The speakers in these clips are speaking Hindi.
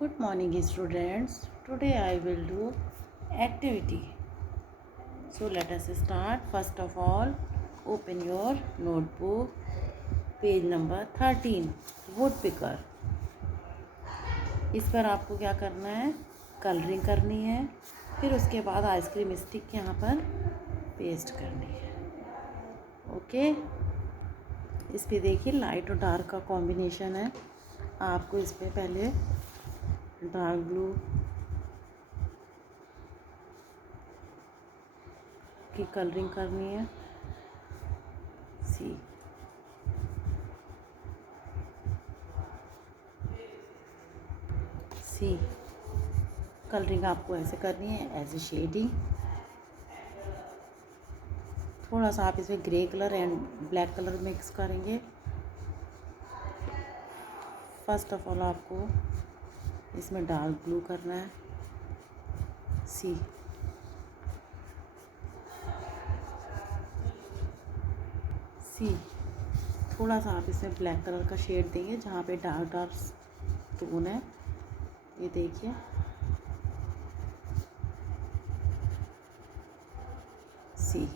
Good morning students. Today I will do activity. So let us start. First of all, open your notebook. Page number 13. Woodpecker. इस पर आपको क्या करना है? कलरिंग करनी है. फिर उसके बाद आइसक्रीम स्टिक यहाँ पर पेस्ट करनी है. ओके. इस पे देखिए लाइट और डार्क का कॉम्बिनेशन है. आपको इस पे पहले डार्क ब्लू की कलरिंग करनी है. सी कलरिंग आपको ऐसे करनी है एज ए शेडिंग. थोड़ा सा आप इसमें grey colour and black colour mix करेंगे. फर्स्ट ऑफ ऑल आपको इसमें डार्क ब्लू करना है. सी थोड़ा सा आप इसमें ब्लैक कलर का शेड देंगे जहाँ पे डार्क टोन है. ये देखिए. सी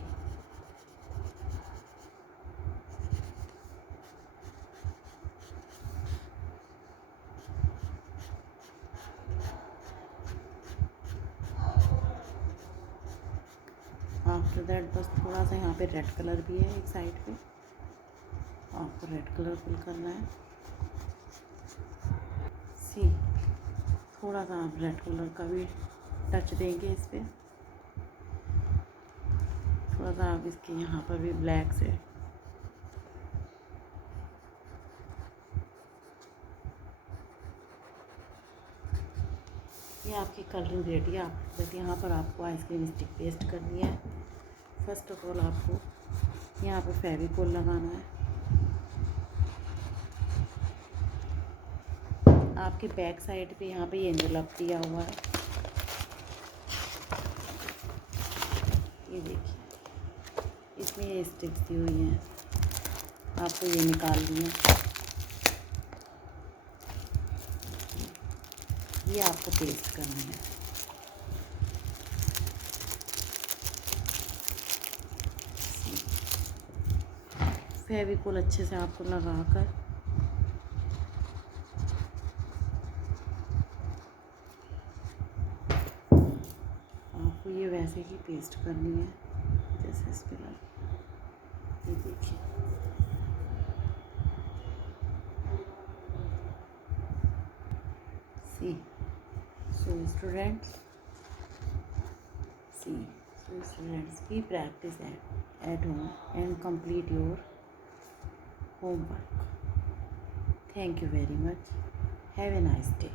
आफ्टर दैट बस थोड़ा सा यहाँ पे रेड कलर भी है एक साइड पे. आपको रेड कलर फिल करना है. सी थोड़ा सा आप रेड कलर का भी टच देंगे इस पे. थोड़ा सा आप इसके यहाँ पर भी ब्लैक से. ये आपकी कलरिंग रेडी है. आप बस यहाँ पर आपको आइसक्रीम स्टिक पेस्ट करनी है. फर्स्ट ऑफ ऑल आपको यहाँ पर फेविकोल लगाना है. आपके बैक साइड पे यहाँ पे ये एनवेलप दिया हुआ है. ये देखिए इसमें ये स्टिक्स दी हुई हैं. आपको ये निकालनी है. ये आपको पेस्ट करनी है. फेविकोल अच्छे से आपको लगाकर आपको ये वैसे ही पेस्ट करनी है जैसे इस पे लगे. ये देखिए. So students, we practice at home and complete your homework. Thank you very much. Have a nice day.